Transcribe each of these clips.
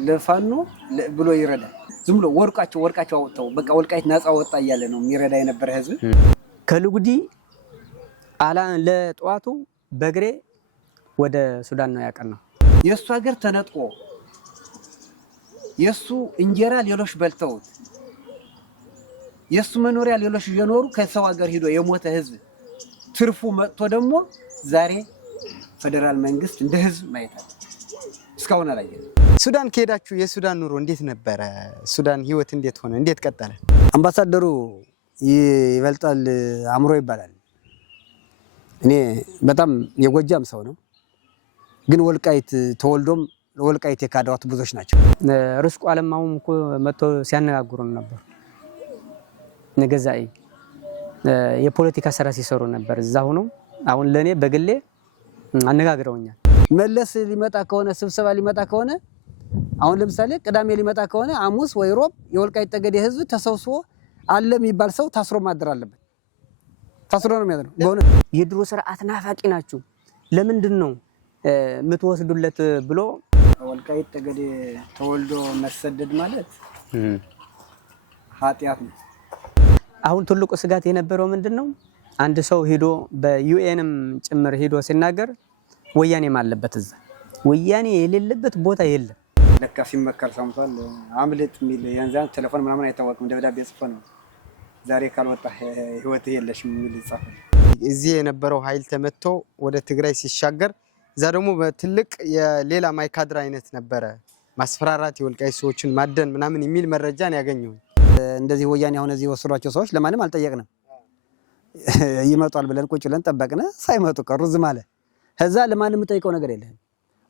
ለፋኖ ብሎ ይረዳል። ዝም ብሎ ወርቃቸው አወጣው በቃ ወልቃይት ነፃ ወጣ እያለ ነው የሚረዳ የነበረ ህዝብ። ከልጉዲ አላ ለጧቱ በግሬ ወደ ሱዳን ነው ያቀናው። የሱ ሀገር ተነጥቆ የሱ እንጀራ ሌሎች በልተው የሱ መኖሪያ ሌሎች እየኖሩ ከሰው ሀገር ሄዶ የሞተ ህዝብ ትርፉ መጥቶ ደግሞ ዛሬ ፌደራል መንግስት እንደ ህዝብ ማይታል እስካሁን አላየንም። ሱዳን ከሄዳችሁ የሱዳን ኑሮ እንዴት ነበረ? ሱዳን ህይወት እንዴት ሆነ? እንዴት ቀጠለ? አምባሳደሩ ይበልጣል አምሮ ይባላል። እኔ በጣም የጎጃም ሰው ነው፣ ግን ወልቃይት ተወልዶም ወልቃይት የካዳዋት ብዙዎች ናቸው። ርስቁ አለማውም እኮ መጥቶ ሲያነጋግሩን ነበር። ነገዛይ የፖለቲካ ስራ ሲሰሩ ነበር እዛ ሆኖ። አሁን ለኔ በግሌ አነጋግረውኛል። መለስ ሊመጣ ከሆነ ስብሰባ ሊመጣ ከሆነ አሁን ለምሳሌ ቅዳሜ ሊመጣ ከሆነ ሐሙስ ወይ ሮብ የወልቃይት ጠገዴ ህዝብ ተሰብስቦ አለ የሚባል ሰው ታስሮ ማድር አለበት። ታስሮ ነው የሚያድረው። በእውነት የድሮ ስርዓት ናፋቂ ናችሁ ለምንድን ነው የምትወስዱለት ብሎ ወልቃይት ጠገዴ ተወልዶ መሰደድ ማለት ኃጢአት ነው። አሁን ትልቁ ስጋት የነበረው ምንድነው? አንድ ሰው ሄዶ በዩኤንም ጭምር ሄዶ ሲናገር ወያኔም አለበት እዛ። ወያኔ የሌለበት ቦታ የለም። ለካ ሲመከር ሰምቷል። አምልጥ ሚል ያንዛን ቴሌፎን ምናምን አይታወቅም። ደብዳቤ ጽፎ ነው ዛሬ ካልወጣ ህይወት የለሽም ሚል ጽፎ እዚህ የነበረው ኃይል ተመቶ ወደ ትግራይ ሲሻገር እዛ ደግሞ በትልቅ የሌላ ማይካድራ አይነት ነበረ ማስፈራራት የወልቃይት ሰዎችን ማደን ምናምን የሚል መረጃን ያገኘው። እንደዚህ ወያኔ አሁን እዚህ ወሰዷቸው ሰዎች ለማንም አልጠየቅንም። ይመጣል ብለን ቁጭ ብለን ጠበቅነ፣ ሳይመጡ ቀሩ ዝም አለ። ከዛ ለማንም ጠይቀው ነገር የለም።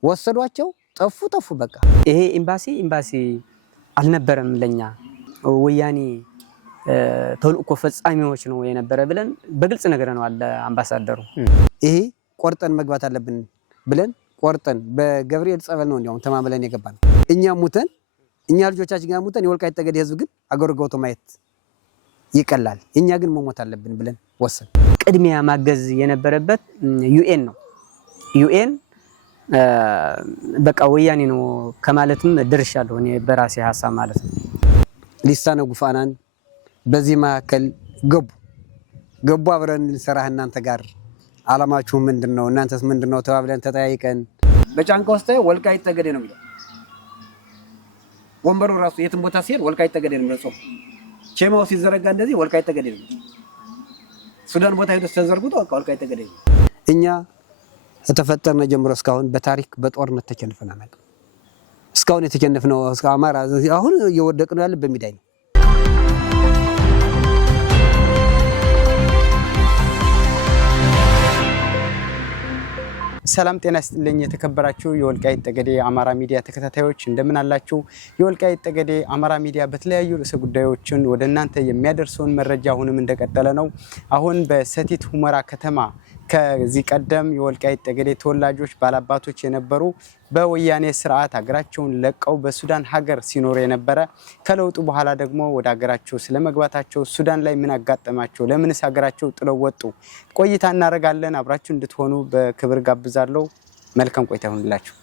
ወሰዷቸው፣ ጠፉ በቃ። ይሄ ኤምባሲ አልነበረም ለኛ ወያኔ ተልእኮ ፈጻሚዎች ነው የነበረ ብለን በግልጽ ነገርነዋል አምባሳደሩ። ይሄ ቆርጠን መግባት አለብን ብለን ቆርጠን በገብርኤል ጸበል ነው እንዲያውም ተማምለን የገባን። እኛ ሙተን እኛ ልጆቻችን ጋር ሙተን የወልቃይት ጠገዴ ህዝብ ግን አገር ገብቶ ማየት ይቀላል። እኛ ግን መሞት አለብን ብለን ወሰን። ቅድሚያ ማገዝ የነበረበት ዩኤን ነው። ዩኤን በቃ ወያኔ ነው ከማለትም ድርሻለሁ እኔ በራሴ ሐሳብ ማለት ነው። ሊሳነ ጉፋናን በዚህ ማከል ገቡ አብረን እንሰራህ እናንተ ጋር አላማችሁ ምንድነው? እናንተስ ምንድነው? ተባብለን ተጠያይቀን በጫንቃ ውስጥ ወልቃይት ጠገዴ ነው የሚለው ወንበሩ ራሱ የትም ቦታ ሲሄድ ወልቃይት ጠገዴ ነው የሚለው። ቼማው ሲዘረጋ እንደዚህ ወልቃይት ጠገዴ ነው። ሱዳን ቦታ ሄዶ ተዘርጉቶ ወልቃይት ጠገዴ ነው። እኛ ተፈጠርነ ጀምሮ እስካሁን በታሪክ በጦርነት ተቸንፈናል። እስካሁን የተቸነፍነው እስከ አማራ አሁን እየወደቅነው ያለ በሚዳይ ነው። ሰላም ጤና ይስጥልኝ የተከበራችሁ የወልቃይት ጠገዴ አማራ ሚዲያ ተከታታዮች እንደምን አላችሁ? የወልቃይት ጠገዴ አማራ ሚዲያ በተለያዩ ርዕሰ ጉዳዮችን ወደ እናንተ የሚያደርሰውን መረጃ አሁንም እንደቀጠለ ነው። አሁን በሰቲት ሁመራ ከተማ ከዚህ ቀደም የወልቃይት ጠገዴ ተወላጆች ባላባቶች የነበሩ በወያኔ ስርዓት ሀገራቸውን ለቀው በሱዳን ሀገር ሲኖሩ የነበረ ከለውጡ በኋላ ደግሞ ወደ ሀገራቸው ስለመግባታቸው ሱዳን ላይ ምን አጋጠማቸው፣ ለምንስ ሀገራቸው ጥለው ወጡ ቆይታ እናደርጋለን። አብራችሁ እንድትሆኑ በክብር ጋብዛለሁ። መልካም ቆይታ ይሁንላችሁ።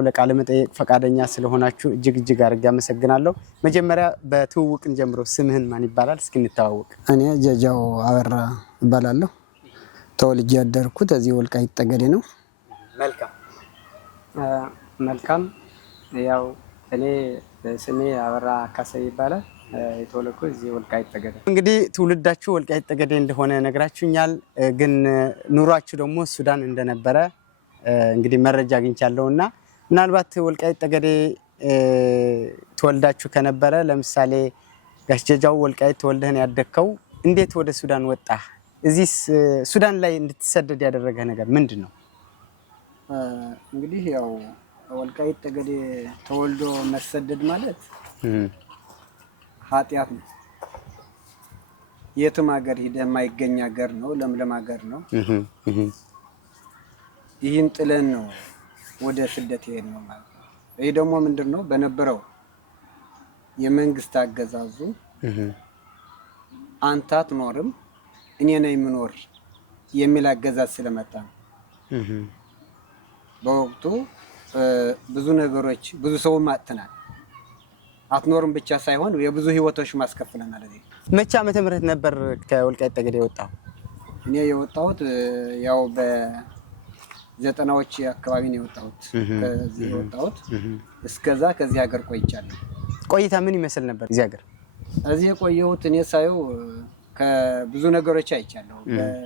ለቃለ መጠይቅ ፈቃደኛ ስለሆናችሁ እጅግ አድርጌ አመሰግናለሁ። መጀመሪያ በትውውቅ እንጀምሮ። ስምህን ማን ይባላል? እስኪ እንተዋወቅ። እኔ ጀጃው አበራ እባላለሁ። ተወልጄ ያደርኩት እዚህ ወልቃይት ጠገዴ ነው። መልካም። ያው እኔ ስሜ አበራ ካሰ ይባላል። የተወለድኩት እዚህ ወልቃይት ጠገዴ። እንግዲህ ትውልዳችሁ ወልቃይት ጠገዴ እንደሆነ ነግራችሁኛል። ግን ኑሯችሁ ደግሞ ሱዳን እንደነበረ እንግዲህ መረጃ አግኝቻለሁና ምናልባት ወልቃይት ጠገዴ ተወልዳችሁ ከነበረ ለምሳሌ ጋሽ ጀጃው ወልቃይት ተወልደህን ያደከው እንዴት ወደ ሱዳን ወጣህ? እዚህ ሱዳን ላይ እንድትሰደድ ያደረገ ነገር ምንድነው? እንግዲህ ያው ወልቃይት ጠገዴ ተወልዶ መሰደድ ማለት ኃጢአት ነው። የትም ሀገር ሄደ የማይገኝ ሀገር ነው፣ ለምለም ሀገር ነው። ይህን ጥለን ነው ወደ ስደት ይሄድ ነው ማለት ነው። ይሄ ደግሞ ምንድነው በነበረው የመንግስት አገዛዙ አንተ አትኖርም እኔ ነኝ የምኖር የሚል አገዛዝ ስለመጣ ነው። በወቅቱ ብዙ ነገሮች ብዙ ሰውም አጥተናል። አትኖርም ብቻ ሳይሆን የብዙ ህይወቶች ማስከፍለናል። እዚህ መቼ ዓመተ ምህረት ነበር ከወልቃይት ጠገዴ የወጣው? እኔ የወጣሁት ያው በ90ዎች አካባቢ ነው የወጣሁት። ከዚህ የወጣሁት እስከዛ ከዚህ ሀገር ቆይቻለሁ። ቆይታ ምን ይመስል ነበር እዚህ ሀገር? እዚህ የቆየሁት እኔ ሳየው ከብዙ ነገሮች አይቻለሁ።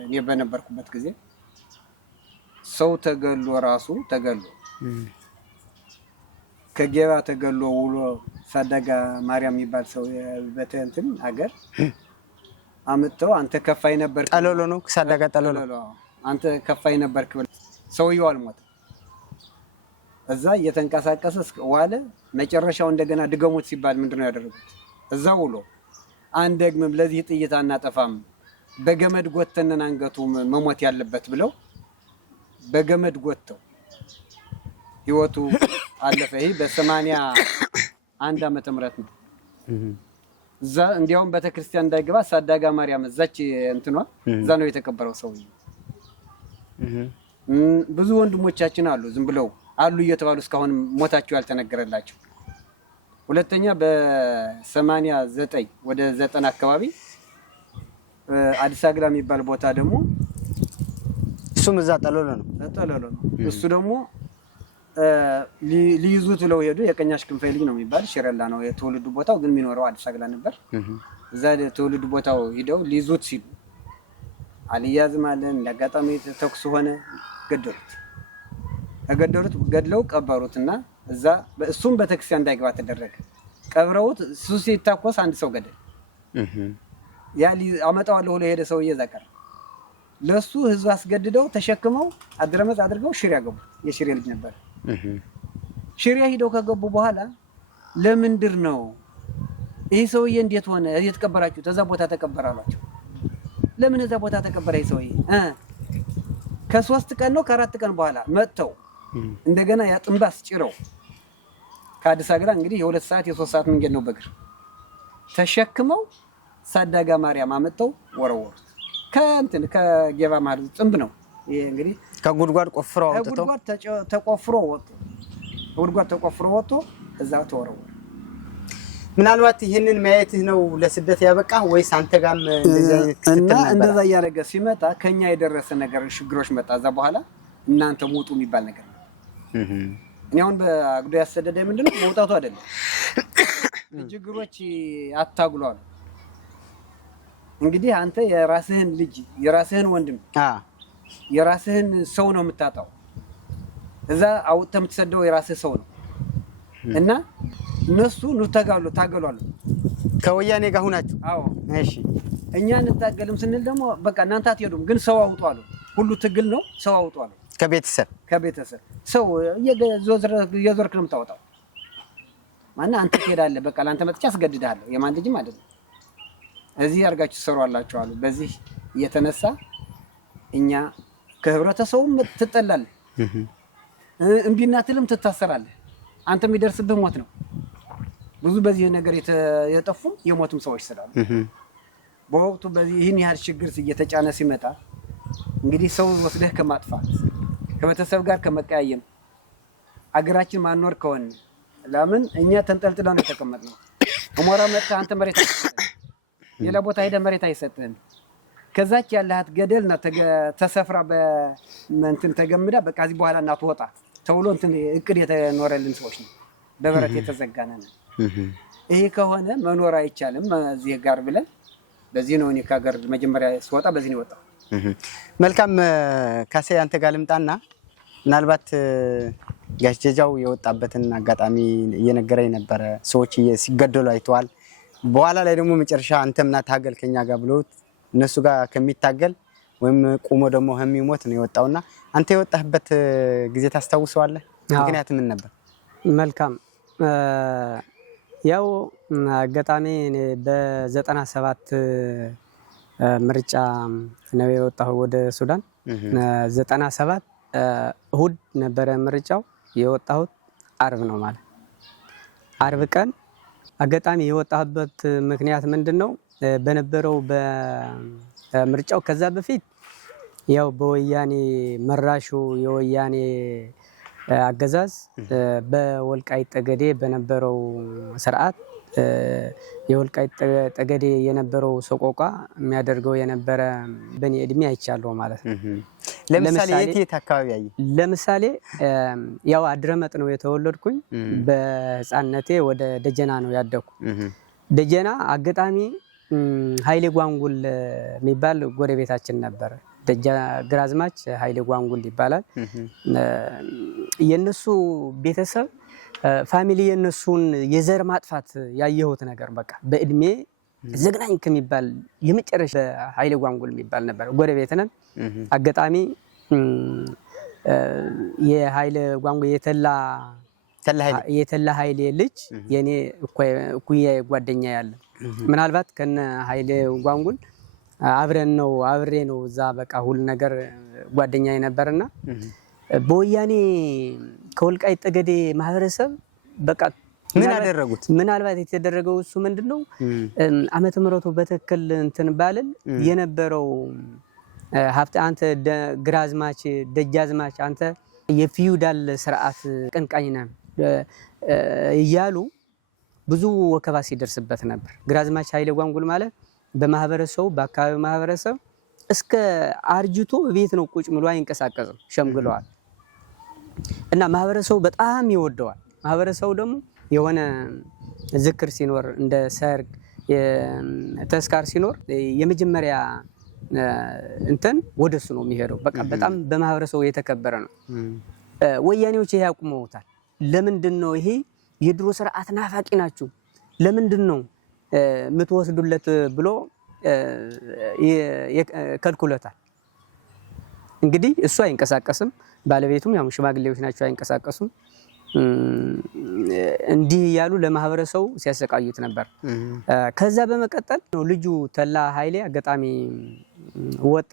እኔ በነበርኩበት ጊዜ ሰው ተገሎ ራሱ ተገሎ ከጌባ ተገሎ ውሎ ሳዳጋ ማርያም የሚባል ሰው በተንትን ሀገር አመጣው። አንተ ከፋይ ነበር ጠለሎ ነው ሳዳጋ ጠለሎ አንተ ከፋይ ነበር ክብል ሰውየው አልሞተም። እዛ እየተንቀሳቀሰ ዋለ። መጨረሻው እንደገና ድገሙት ሲባል ምንድነው ያደረጉት? እዛ ውሎ አንደግምም ለዚህ ጥይት አናጠፋም በገመድ ጎተነን አንገቱ መሞት ያለበት ብለው በገመድ ጎተው ህይወቱ አለፈ። ይሄ በ81 ዓመተ ምህረት ነው። እዛ እንዲያውም ቤተክርስቲያን እንዳይገባ ሳዳጋ ማርያም እዛች እንትኗ እዛ ነው የተቀበረው ሰውዬ። ብዙ ወንድሞቻችን አሉ ዝም ብለው አሉ እየተባሉ እስካሁን ሞታቸው ያልተነገረላቸው። ሁለተኛ በ89 ወደ 90 አካባቢ አዲስ አግላ የሚባል ቦታ ደግሞ እሱም እዛ ጠለሎ ነው እሱ ደግሞ ሊይዙት ብለው ሄዱ። የቀኛሽ ክንፈ ልጅ ነው የሚባል ሽረላ ነው የተወለዱ ቦታው፣ ግን የሚኖረው አዲስ አግላ ነበር። እዛ የተወለዱ ቦታው ሂደው ሊይዙት ሲሉ አልያዝም አለን። እንዳጋጣሚ ተኩስ ሆነ፣ ገደሉት። ገድለው ቀበሩትና እዛ እሱም ቤተክርስቲያን እንዳይገባ ተደረገ። ቀብረውት እሱ ሲታኮስ አንድ ሰው ገደል። ያ አመጣዋለሁ ብሎ የሄደ ሰውዬ እዛ ቀረ። ለሱ ህዝብ አስገድደው ተሸክመው አድረመጽ አድርገው ሽሬ ያገቡት። የሽሬ ልጅ ነበር። ሽሬ ሂደው ከገቡ በኋላ ለምንድር ነው ይህ ሰውዬ እንዴት ሆነ እዚህ ተቀበራችሁ? ተዛ ቦታ ተቀበረ አሏቸው። ለምን እዛ ቦታ ተቀበረ ይህ ሰውዬ? ከ3 ቀን ነው ከ4 ቀን በኋላ መጥተው እንደገና ያ ጥንባስ ጭረው ከአዲስ አግራ እንግዲህ የ2 ሰዓት የ3 ሰዓት መንገድ ነው በእግር ተሸክመው ሳዳጋ ማርያም አመጣው ወረወሩት። ከእንትን ከጌባ ማለት ጥንብ ነው ይሄ እንግዲህ ከጉድጓድ ቆፍረው አውጥተው ጉድጓድ ተቆፍሮ ወጥቶ እዛ ተወረወረ። ምናልባት ይሄንን ማየትህ ነው ለስደት ያበቃ ወይስ አንተ ጋርም እንደዚህ አይነት ክትል ነበር? እንደዛ ያረገ ሲመጣ ከኛ የደረሰ ነገር ችግሮች መጣ። እዛ በኋላ እናንተ ሞቱ የሚባል ነገር ነው። እኔ አሁን በአግዶ ያሰደደኝ ምንድነው መውጣቱ አይደለም፣ ችግሮች አታግሏል። እንግዲህ አንተ የራስህን ልጅ የራስህን ወንድም የራስህን ሰው ነው የምታጣው። እዛ አውጥተህ የምትሰደው የራስህ ሰው ነው እና እነሱ ነው ታገሏል ከወያኔ ጋር ሆናችሁ። አዎ እሺ። እኛ እንታገልም ስንል ደግሞ በቃ እናንተ አትሄዱም፣ ግን ሰው አውጡ አሉ። ሁሉ ትግል ነው፣ ሰው አውጡ አሉ። ከቤተሰብ ሰው የዞርክ ነው የምታወጣው። ማን አንተ ትሄዳለህ፣ በቃ ላንተ መጥቻ አስገድድሃለሁ። የማን ልጅም አይደለም። እዚህ አርጋችሁ ትሰሯላችሁ አሉ። በዚህ እየተነሳ እኛ ከህብረተሰቡም ትጠላለህ፣ እምቢና ትልም ትታሰራለህ። አንተ የሚደርስብህ ሞት ነው። ብዙ በዚህ ነገር የጠፉም የሞቱም ሰዎች ስላሉ በወቅቱ በዚህ ይህን ያህል ችግር እየተጫነ ሲመጣ እንግዲህ ሰው ወስደህ ከማጥፋት ከቤተሰብ ጋር ከመቀያየም አገራችን ማኖር ከሆነ ለምን እኛ ተንጠልጥለን ነው የተቀመጥነው። አሞራ መጣ አንተ መሬት ሌላ ቦታ ሄደ መሬት አይሰጥህም። ከዛች ያለሃት ገደልና ተሰፍራ በእንትን ተገምዳ በቃ እዚህ በኋላ እናትወጣ ተብሎ እንትን እቅድ የተኖረልን ሰዎች ነው። በበረት የተዘጋነ ነው። ይሄ ከሆነ መኖር አይቻልም እዚህ ጋር ብለን በዚህ ነው እኔ ከሀገር መጀመሪያ ስወጣ በዚህ ነው የወጣው። መልካም ካሴ፣ አንተ ጋር ልምጣና ምናልባት ጋሽ ጀጃው የወጣበትን አጋጣሚ እየነገረኝ ነበረ። ሰዎች ሲገደሉ አይተዋል። በኋላ ላይ ደግሞ መጨረሻ አንተምና ታገል ከኛ ጋር ብለውት እነሱ ጋር ከሚታገል ወይም ቁሞ ደግሞ የሚሞት ነው የወጣውና አንተ የወጣህበት ጊዜ ታስታውሰዋለህ? ምክንያት ምን ነበር? መልካም ያው አጋጣሚ በ97 ምርጫ ነው የወጣው ወደ ሱዳን። 97 እሁድ ነበረ ምርጫው። የወጣሁት አርብ ነው ማለት አርብ ቀን አጋጣሚ የወጣሁበት ምክንያት ምንድነው? በነበረው በምርጫው ከዛ በፊት ያው በወያኔ መራሹ የወያኔ አገዛዝ በወልቃይት ጠገዴ በነበረው ስርዓት የወልቃይት ጠገዴ የነበረው ሰቆቃ የሚያደርገው የነበረ በኔ እድሜ አይቻለሁ ማለት ነው። ለምሳሌ የት አካባቢ አይ? ለምሳሌ ያው አድረመጥ ነው የተወለድኩኝ። በህፃንነቴ ወደ ደጀና ነው ያደኩ። ደጀና አጋጣሚ ኃይሌ ጓንጉል የሚባል ጎረቤታችን ነበር። ግራዝማች ኃይሌ ጓንጉል ይባላል። የነሱ ቤተሰብ ፋሚሊ የነሱን የዘር ማጥፋት ያየሁት ነገር በቃ በእድሜ ዘግናኝ ከሚባል የመጨረሻ ኃይሌ ጓንጉል የሚባል ነበር። ጎረቤት ነን። አጋጣሚ የኃይሌ ጓንጉል የተላ ኃይሌ ልጅ የኔ እኩያ ጓደኛ ያለ ምናልባት ከነ ኃይሌ ጓንጉል አብሬ ነው እዛ በቃ ሁሉ ነገር ጓደኛ ነበርና በወያኔ ከወልቃይት ጠገዴ ማህበረሰብ በቃ ምን አደረጉት? ምናልባት የተደረገው እሱ ምንድነው ዓመተ ምህረቱ በትክክል እንትን ባልን የነበረው ሀብት አንተ ግራዝማች ደጃዝማች አንተ የፊውዳል ስርዓት ቀንቃኝ ነህ እያሉ ብዙ ወከባ ሲደርስበት ነበር። ግራዝማች ኃይሌ ጓንጉል ማለት በማህበረሰቡ በአካባቢው ማህበረሰብ እስከ አርጅቶ ቤት ነው ቁጭ ብሎ አይንቀሳቀስም፣ ሸምግለዋል እና ማህበረሰቡ በጣም ይወደዋል። ማህበረሰቡ ደግሞ የሆነ ዝክር ሲኖር እንደ ሰርግ ተስካር ሲኖር የመጀመሪያ እንትን ወደሱ ነው የሚሄደው። በቃ በጣም በማህበረሰቡ የተከበረ ነው። ወያኔዎች ይሄ ያቁመውታል። ለምንድነው ይሄ የድሮ ስርዓት ናፋቂ ናችሁ ለምንድነው የምትወስዱለት ብሎ ከልኩለታል። እንግዲህ እሱ አይንቀሳቀስም፣ ባለቤቱም ያው ሽማግሌዎች ናቸው አይንቀሳቀሱም። እንዲህ ያሉ ለማህበረሰቡ ሲያሰቃዩት ነበር። ከዛ በመቀጠል ነው ልጁ ተላ ኃይሌ አጋጣሚ ወጣ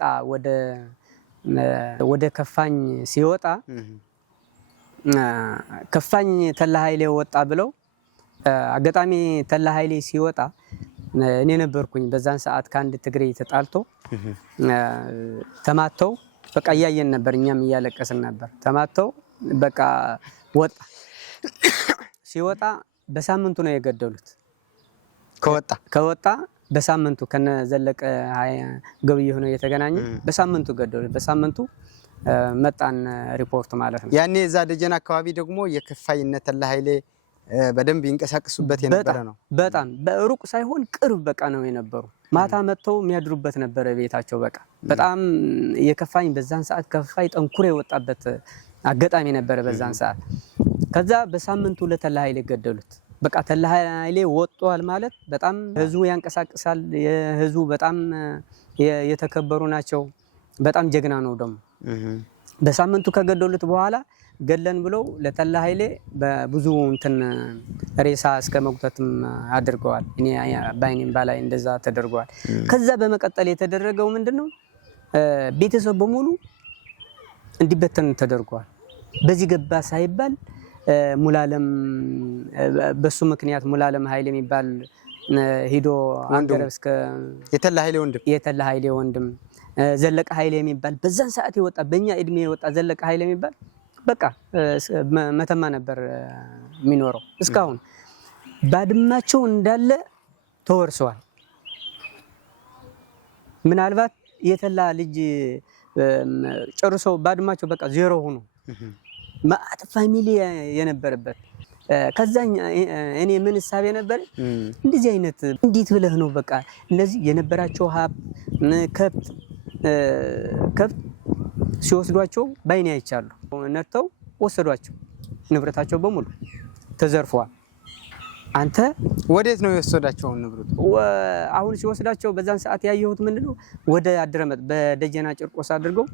ወደ ከፋኝ ሲወጣ ከፋኝ ተላ ኃይሌ ወጣ ብለው አጋጣሚ ተላ ኃይሌ ሲወጣ እኔ ነበርኩኝ በዛን ሰዓት ከአንድ ትግሬ ተጣልቶ ተማተው በቃ እያየን ነበር፣ እኛም እያለቀስን ነበር። ተማተው በቃ ወጣ። ሲወጣ በሳምንቱ ነው የገደሉት። ከወጣ በሳምንቱ ከነ ዘለቀ ገብይ ሆነ የተገናኙ በሳምንቱ ገደሉት። በሳምንቱ መጣን ሪፖርት ማለት ነው። ያኔ እዛ ደጀና አካባቢ ደግሞ የከፋይነት ተላ ኃይሌ በደንብ ይንቀሳቀሱበት የነበረ ነው። በጣም በሩቅ ሳይሆን ቅርብ በቃ ነው የነበሩ። ማታ መጥተው የሚያድሩበት ነበረ ቤታቸው። በቃ በጣም የከፋኝ በዛን ሰዓት ከፋይ ጠንኩሮ የወጣበት አጋጣሚ ነበረ በዛን ሰዓት። ከዛ በሳምንቱ ለተላ ኃይሌ ገደሉት። በቃ ተላ ኃይሌ ወጥቷል ማለት በጣም ህዝቡ ያንቀሳቅሳል። የህዝቡ በጣም የተከበሩ ናቸው። በጣም ጀግና ነው ደግሞ። በሳምንቱ ከገደሉት በኋላ ገለን ብለው ለተላ ኃይሌ በብዙ እንትን ሬሳ እስከ መጉተትም አድርገዋል። እኔ ባይኔም ባላይ እንደዛ ተደርገዋል። ከዛ በመቀጠል የተደረገው ምንድነው ቤተሰብ በሙሉ እንዲበተን ተደርጓል። በዚህ ገባ ሳይባል ሙላለም በሱ ምክንያት ሙላለም ኃይሌ የሚባል ሄዶ አንገረብ እስከ የተላ ኃይሌ ወንድም ዘለቀ ኃይሌ የሚባል በዛን ሰዓት የወጣ በእኛ እድሜ የወጣ ዘለቀ ኃይሌ የሚባል በቃ መተማ ነበር የሚኖረው። እስካሁን ባድማቸው እንዳለ ተወርሰዋል። ምናልባት የተላ ልጅ ጨርሰው ባድማቸው በቃ ዜሮ ሆኖ ማአት ፋሚሊ የነበረበት። ከዛኛ እኔ ምን ሐሳብ ነበር እንደዚህ አይነት እንዴት ብለህ ነው በቃ እነዚህ የነበራቸው ከብት ሲወስዷቸው ባይኔ አይቻለሁ። ነርተው ወሰዷቸው፣ ንብረታቸው በሙሉ ተዘርፈዋል። አንተ ወዴት ነው የወሰዳቸው ንብረቱ? አሁን ሲወስዳቸው በዛን ሰዓት ያየሁት ምንድነው ወደ አድረመጥ በደጀና ጭርቆስ አድርገው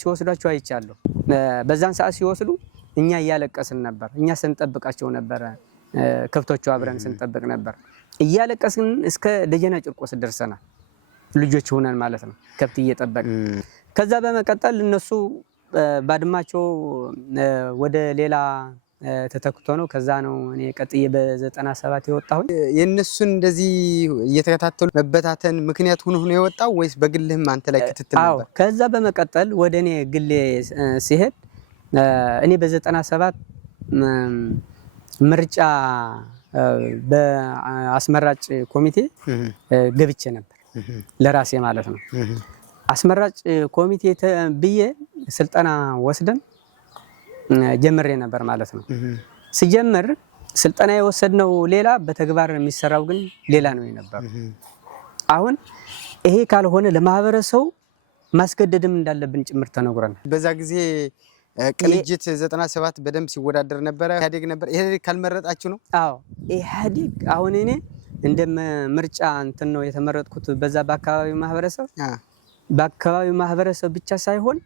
ሲወስዷቸው አይቻለሁ። በዛን ሰዓት ሲወስዱ እኛ እያለቀስን ነበር። እኛ ስንጠብቃቸው ነበር። ከብቶቹ አብረን ስንጠብቅ ነበር። እያለቀስን እስከ ደጀና ጭርቆስ ደርሰናል። ልጆች ሆነን ማለት ነው ከብት እየጠበቅን። ከዛ በመቀጠል እነሱ ባድማቸው ወደ ሌላ ተተክቶ ነው። ከዛ ነው እኔ ቀጥዬ በ97 የወጣሁ። የነሱን እንደዚህ እየተከታተሉ መበታተን ምክንያት ሆኖ የወጣው ወይስ በግልህም አንተ ላይ ክትትል ነበር? ከዛ በመቀጠል ወደ እኔ ግሌ ሲሄድ እኔ በ97 ምርጫ በአስመራጭ ኮሚቴ ገብቼ ነበር ለራሴ ማለት ነው። አስመራጭ ኮሚቴ ብዬ ስልጠና ወስደን ጀምሬ ነበር ማለት ነው። ሲጀምር ስልጠና የወሰድነው ሌላ በተግባር የሚሰራው ግን ሌላ ነው የነበረው። አሁን ይሄ ካልሆነ ለማህበረሰቡ ማስገደድም እንዳለብን ጭምር ተነግሮናል። በዛ ጊዜ ቅንጅት 97 በደንብ ሲወዳደር ነበረ። ኢህአዴግ ነበር። ኢህአዴግ ካልመረጣችሁ ነው? አዎ ኢህአዴግ አሁን እኔ እንደ ምርጫ እንትን ነው የተመረጥኩት በዛ በአካባቢው ማህበረሰብ ብቻ ሳይሆን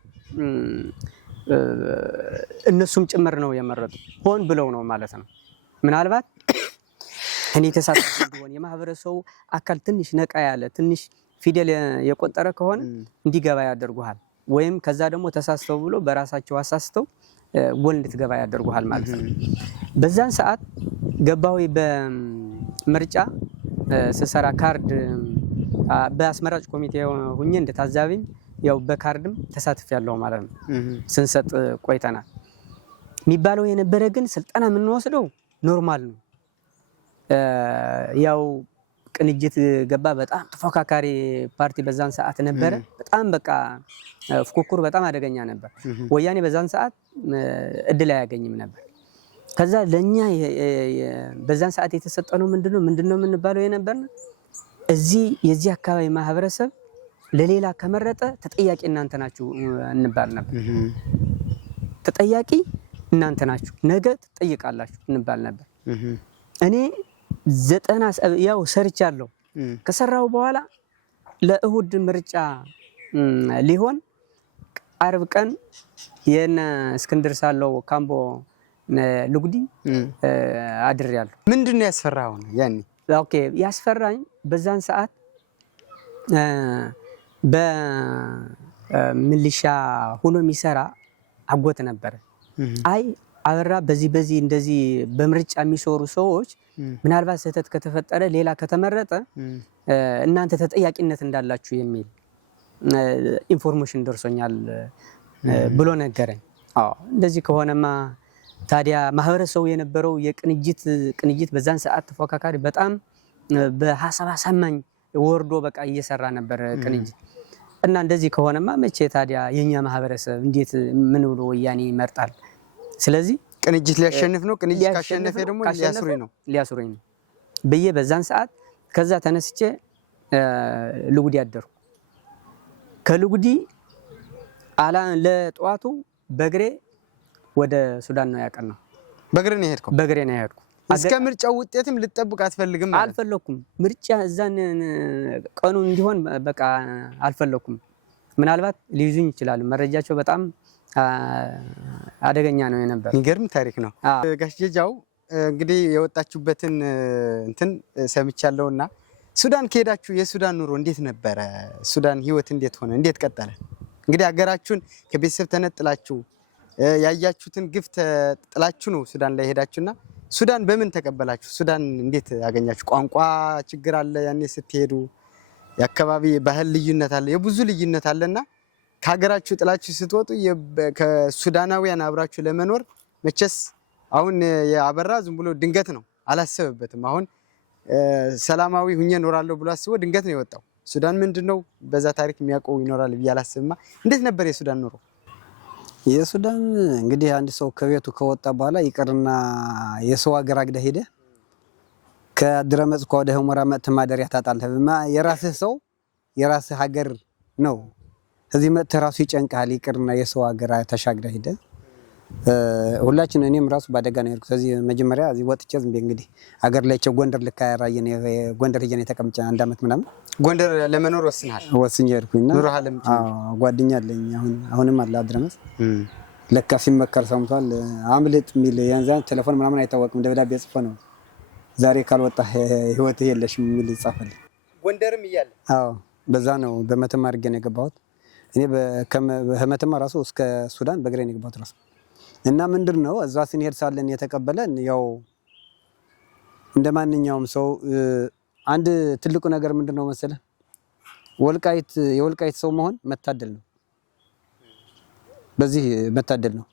እነሱም ጭምር ነው የመረጡ። ሆን ብለው ነው ማለት ነው። ምናልባት እኔ ተሳታፊ እንዲሆን የማህበረሰቡ አካል ትንሽ ነቃ ያለ ትንሽ ፊደል የቆጠረ ከሆነ እንዲገባ ያደርጉሃል። ወይም ከዛ ደግሞ ተሳስተው ብሎ በራሳቸው አሳስተው ጎል እንድትገባ ያደርጉሃል ማለት ነው። በዛን ሰዓት ገባሁ በምርጫ ስሰራ ካርድ በአስመራጭ ኮሚቴ ሁኜ እንደታዛቢም ያው በካርድም ተሳትፌያለሁ ማለት ነው። ስንሰጥ ቆይተናል። የሚባለው የነበረ ግን ስልጠና የምንወስደው ኖርማል ነው። ያው ቅንጅት ገባ በጣም ተፎካካሪ ፓርቲ በዛን ሰዓት ነበረ። በጣም በቃ ፉክክሩ በጣም አደገኛ ነበር። ወያኔ በዛን ሰዓት እድል አያገኝም ነበር። ከዛ ለኛ በዛን ሰዓት የተሰጠነው ምንድነው የምንባለው የነበርና እዚህ የዚህ አካባቢ ማህበረሰብ ለሌላ ከመረጠ ተጠያቂ እናንተ ናችሁ እንባል ነበር። ተጠያቂ እናንተ ናችሁ፣ ነገ ትጠይቃላችሁ እንባል ነበር። እኔ 90 ያው ሰርቻለሁ። ከሰራው በኋላ ለእሁድ ምርጫ ሊሆን አርብ ቀን የነ እስክንድር ሳለው ካምቦ ልጉዲ አድሬያለሁ። ምንድነው ያስፈራው ነው ያኔ? ኦኬ ያስፈራኝ በዛን ሰዓት በሚሊሻ ሆኖ የሚሰራ አጎት ነበር። አይ አበራ በዚህ እንደዚህ በምርጫ የሚሰሩ ሰዎች ምናልባት ስህተት ከተፈጠረ ሌላ ከተመረጠ እናንተ ተጠያቂነት እንዳላችሁ የሚል ኢንፎርሜሽን ደርሶኛል ብሎ ነገረኝ። አዎ እንደዚህ ከሆነማ ታዲያ ማህበረሰቡ የነበረው ቅንጅት በዛን ሰዓት ተፎካካሪ በጣም በሐሳብ አሳማኝ ወርዶ በቃ እየሰራ ነበር ቅንጅት እና እንደዚህ ከሆነማ መቼ ታዲያ የኛ ማህበረሰብ እንዴት ምን ብሎ ወያኔ ይመርጣል? ስለዚህ ቅንጅት ሊያሸንፍ ነው። ቅንጅት ካሸነፈ ደግሞ ሊያስሩኝ ነው ብዬ በዛን ሰዓት ከዛ ተነስቼ ልጉዲ አደርኩ። ከልጉዲ ለጠዋቱ በእግሬ ወደ ሱዳን ነው ያቀናው። በእግሬ ነው የሄድኩ? በእግሬ ነው የሄድኩ። እስከ ምርጫው ውጤትም ልትጠብቅ አትፈልግም ማለት? አልፈለኩም። ምርጫ እዛን ቀኑ እንዲሆን በቃ አልፈለኩም። ምናልባት ሊይዙኝ ይችላሉ። መረጃቸው በጣም አደገኛ ነው የነበር። የሚገርም ታሪክ ነው። ጋሽ ጀጃው እንግዲህ የወጣችሁበትን እንትን ሰምቻለሁና ሱዳን ከሄዳችሁ የሱዳን ኑሮ እንዴት ነበረ? ሱዳን ህይወት እንዴት ሆነ? እንዴት ቀጠለ? እንግዲህ ሀገራችሁን ከቤተሰብ ተነጥላችሁ ያያችሁትን ግፍ ተጥላችሁ ነው ሱዳን ላይ ሄዳችሁና ሱዳን በምን ተቀበላችሁ? ሱዳን እንዴት አገኛችሁ? ቋንቋ ችግር አለ ያኔ ስትሄዱ? የአካባቢ ባህል ልዩነት አለ፣ የብዙ ልዩነት አለና ከሀገራችሁ ጥላችሁ ስትወጡ ከሱዳናውያን አብራችሁ ለመኖር መቼስ አሁን የአበራ ዝም ብሎ ድንገት ነው፣ አላሰበበትም። አሁን ሰላማዊ ሁኜ እኖራለሁ ብሎ አስቦ ድንገት ነው የወጣው። ሱዳን ምንድነው በዛ ታሪክ የሚያውቀው ይኖራል ብዬ አላስብማ። እንዴት ነበር የሱዳን ኑሮ? የሱዳን እንግዲህ አንድ ሰው ከቤቱ ከወጣ በኋላ ይቅርና የሰው ሀገር አግደ ሄደ ከድረመጽ ወደ ሁመራ መጥተህ ማደሪያ ታጣለህ። የራስህ ሰው የራስህ ሀገር ነው። እዚህ መጥተህ ራሱ ይጨንቃል። ይቅርና የሰው ሀገር ተሻግረህ ሄደ። ሁላችን እኔም ራሱ ባደጋ ነው የሄድኩት። እዚህ መጀመሪያ እዚህ ወጥቼ ዝም ብዬ እንግዲህ ሀገር ላይ ጎንደር ልካራየን ጎንደር ሄጄ ነው የተቀምጬ 1 አመት ምናምን። ጎንደር ለመኖር ወስነሃል? ወስኜ ሄድኩኝና ጓደኛ አለኝ አሁንም አለ አድረመጽ። ለካ ሲመከር ሰምቷል። አምልጥ የሚል ያንዛን ቴሌፎን ምናምን አይታወቅም። ደብዳቤ ጽፎ ነው ዛሬ ካልወጣ ህይወት የለሽም የሚል ይጻፈልኝ። ጎንደርም እያለ በዛ ነው በመተማ አድርጌ ነው የገባሁት። እኔ በመተማ ራሱ እስከ ሱዳን በእግሬ ነው የገባሁት ራሱ። እና ምንድነው እዛ ስንሄድ ሳለን የተቀበለን ያው እንደማንኛውም ሰው አንድ ትልቁ ነገር ምንድነው መሰለህ የወልቃይት ሰው መሆን መታደል ነው። በዚህ መታደል ነው።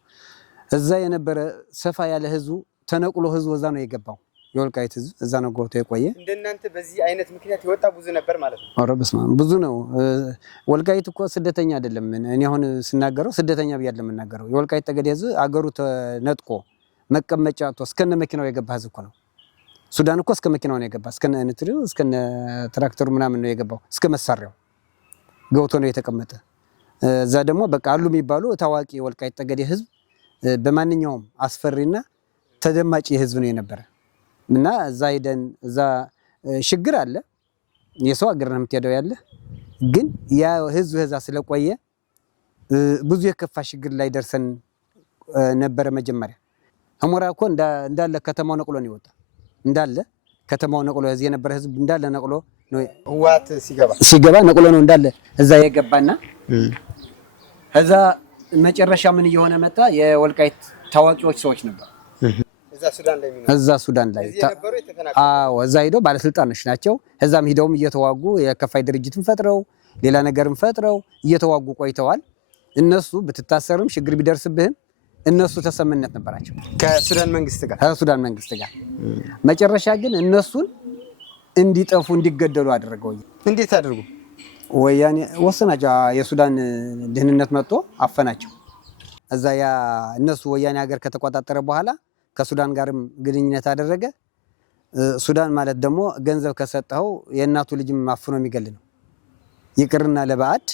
እዛ የነበረ ሰፋ ያለ ህዝቡ ተነቅሎ ህዝቡ እዛ ነው የገባው። የወልቃይት ህዝብ እዛ ነው ገብቶ የቆየ። እንደናንተ በዚህ አይነት ምክንያት የወጣ ብዙ ነበር ማለት ነው። ኧረ በስመ አብ ብዙ ነው። ወልቃይት እኮ ስደተኛ አይደለም። እኔ አሁን ስናገረው ስደተኛ ብያለሁ የምናገረው። የወልቃይት ጠገዴ ህዝብ አገሩ ተነጥቆ መቀመጫ አጥቶ እስከነ መኪናው የገባ ህዝብ እኮ ነው። ሱዳን እኮ እስከ መኪናው ነው የገባ፣ እስከነ እንትሪው እስከነ ትራክተሩ ምናምን ነው የገባው፣ እስከ መሳሪያው ገብቶ ነው የተቀመጠ። እዛ ደግሞ በቃ አሉ የሚባሉ ታዋቂ የወልቃይት ጠገዴ ህዝብ በማንኛውም አስፈሪና ተደማጭ ህዝብ ነው የነበረ እና እዛ ሄደን እዛ ችግር አለ። የሰው አገር ነው የምትሄደው ያለ ግን ያ ህዝብ እዛ ስለቆየ ብዙ የከፋ ችግር ላይ ደርሰን ነበረ። መጀመሪያ አሞራ እኮ እንዳለ ከተማው ነቅሎ ነው የወጣ። እንዳለ ከተማው ነቅሎ እዚህ የነበረ ህዝብ እንዳለ ነቅሎ ነው ህወሓት ሲገባ ነቅሎ ነው እንዳለ እዛ የገባና እዛ መጨረሻ ምን እየሆነ መጣ? የወልቃይት ታዋቂዎች ሰዎች ነበር እዛ ሱዳን ላይ አዎ፣ እዛ ሄደው ባለስልጣኖች ናቸው። እዛም ሄደውም እየተዋጉ የከፋይ ድርጅትን ፈጥረው ሌላ ነገርም ፈጥረው እየተዋጉ ቆይተዋል። እነሱ ብትታሰርም ችግር ቢደርስብህም እነሱ ተሰምነት ነበራቸው ከሱዳን መንግስት ጋር። መጨረሻ ግን እነሱን እንዲጠፉ እንዲገደሉ አደረገው። እንዴት አድርጉ? ወያኔ ወሰናቸው። የሱዳን ደህንነት መጥቶ አፈናቸው። እዛ ያ እነሱ ወያኔ ሀገር ከተቆጣጠረ በኋላ ከሱዳን ጋርም ግንኙነት አደረገ። ሱዳን ማለት ደግሞ ገንዘብ ከሰጠው የእናቱ ልጅም ማፍኖ የሚገል ነው። ይቅርና ለባዕድ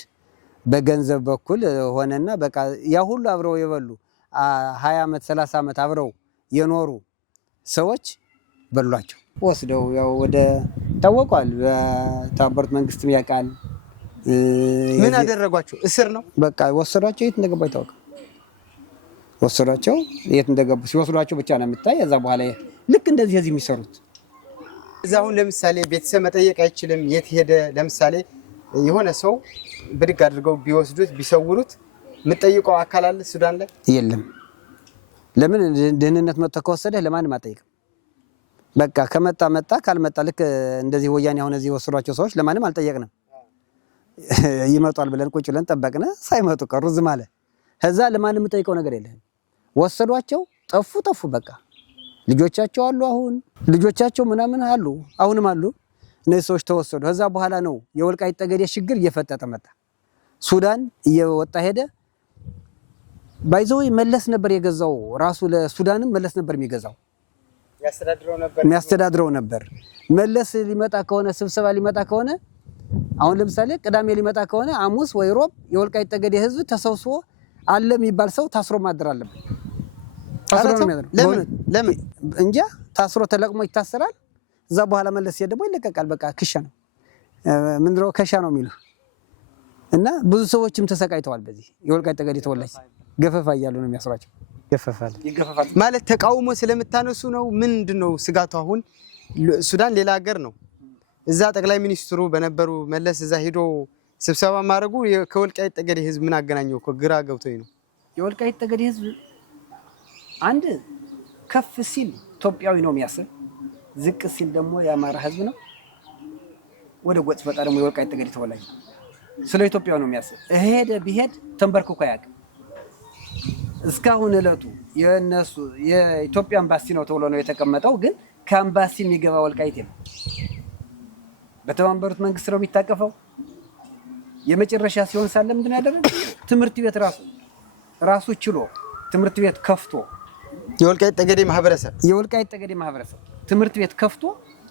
በገንዘብ በኩል ሆነና በቃ ያ ሁሉ አብረው የበሉ 20 ዓመት 30 ዓመት አብረው የኖሩ ሰዎች በሏቸው ወስደው ያው ወደ ታወቋል። በተባበሩት መንግስትም ያውቃል። ምን አደረጓቸው? እስር ነው በቃ ወሰዷቸው። የት እንደገባ ይታወቃል። ወሰዷቸው የት እንደገቡ ሲወስዷቸው ብቻ ነው የምታይ። እዛ በኋላ ልክ እንደዚህ እዚህ የሚሰሩት እዛ አሁን ለምሳሌ ቤተሰብ መጠየቅ አይችልም። የት ሄደ? ለምሳሌ የሆነ ሰው ብድግ አድርገው ቢወስዱት ቢሰውሩት የምጠይቀው አካል አለ ሱዳን ላይ? የለም። ለምን ደህንነት መጥቶ ከወሰደህ ለማንም አጠይቅም። በቃ ከመጣ መጣ፣ ካልመጣ ልክ እንደዚህ ወያኔ አሁን እዚህ ወሰዷቸው ሰዎች ለማንም አልጠየቅንም። ይመጣል ብለን ቁጭ ብለን ጠበቅነ፣ ሳይመጡ ቀሩ። ዝም አለ። ከዛ ለማንም የምጠይቀው ነገር የለም። ወሰዷቸው፣ ጠፉ። በቃ ልጆቻቸው አሉ፣ አሁን ልጆቻቸው ምናምን አሉ፣ አሁንም አሉ። እነዚህ ሰዎች ተወሰዱ። ከዛ በኋላ ነው የወልቃይት ጠገዴ ችግር እየፈጠጠ መጣ። ሱዳን እየወጣ ሄደ። ባይዘው መለስ ነበር የገዛው። ራሱ ለሱዳንም መለስ ነበር የሚገዛው፣ የሚያስተዳድረው ነበር። መለስ ሊመጣ ከሆነ ስብሰባ ሊመጣ ከሆነ አሁን ለምሳሌ ቅዳሜ ሊመጣ ከሆነ ሐሙስ ወይ ሮብ የወልቃይት ጠገዴ ህዝብ ተሰብስቦ አለ የሚባል ሰው ታስሮ ማደር አለበት። ለምን እንጃ ታስሮ ተለቅሞ ይታሰራል። እዛ በኋላ መለስ ሲሄድ ደግሞ ይለቀቃል። በቃ ክሻ ነው ምንድነው ከሻ ነው የሚሉ እና ብዙ ሰዎችም ተሰቃይተዋል። በዚህ የወልቃይት ጠገዴ ተወላጅ ገፈፋ እያሉ ነው የሚያስሯቸው። ይገፈፋል ማለት ተቃውሞ ስለምታነሱ ነው። ምንድነው ስጋቱ? አሁን ሱዳን ሌላ ሀገር ነው። እዛ ጠቅላይ ሚኒስትሩ በነበሩ መለስ እዛ ሄዶ ስብሰባ ማድረጉ ከወልቃይት ጠገዴ ህዝብ ምን አገናኘው? ግራ ገብቶኝ ነው። የወልቃይት ጠገዴ ህዝብ አንድ ከፍ ሲል ኢትዮጵያዊ ነው የሚያስብ፣ ዝቅ ሲል ደግሞ የአማራ ህዝብ ነው። ወደ ጎጥ ፈጣ ደግሞ የወልቃይት ጠገዴ ተወላጅ ስለ ኢትዮጵያዊ ነው የሚያስብ። ሄደ ቢሄድ ተንበርክኮ አያውቅም። እስካሁን እለቱ የነሱ የኢትዮጵያ አምባሲ ነው ተብሎ ነው የተቀመጠው። ግን ከአምባሲ የሚገባ ወልቃይት የለም። በተባበሩት መንግስት ነው የሚታቀፈው። የመጨረሻ ሲሆን ሳለ ምንድን ያደረገ ትምህርት ቤት ራሱ ችሎ ትምህርት ቤት ከፍቶ የወልቃይት ጠገዴ ማህበረሰብ ትምህርት ቤት ከፍቶ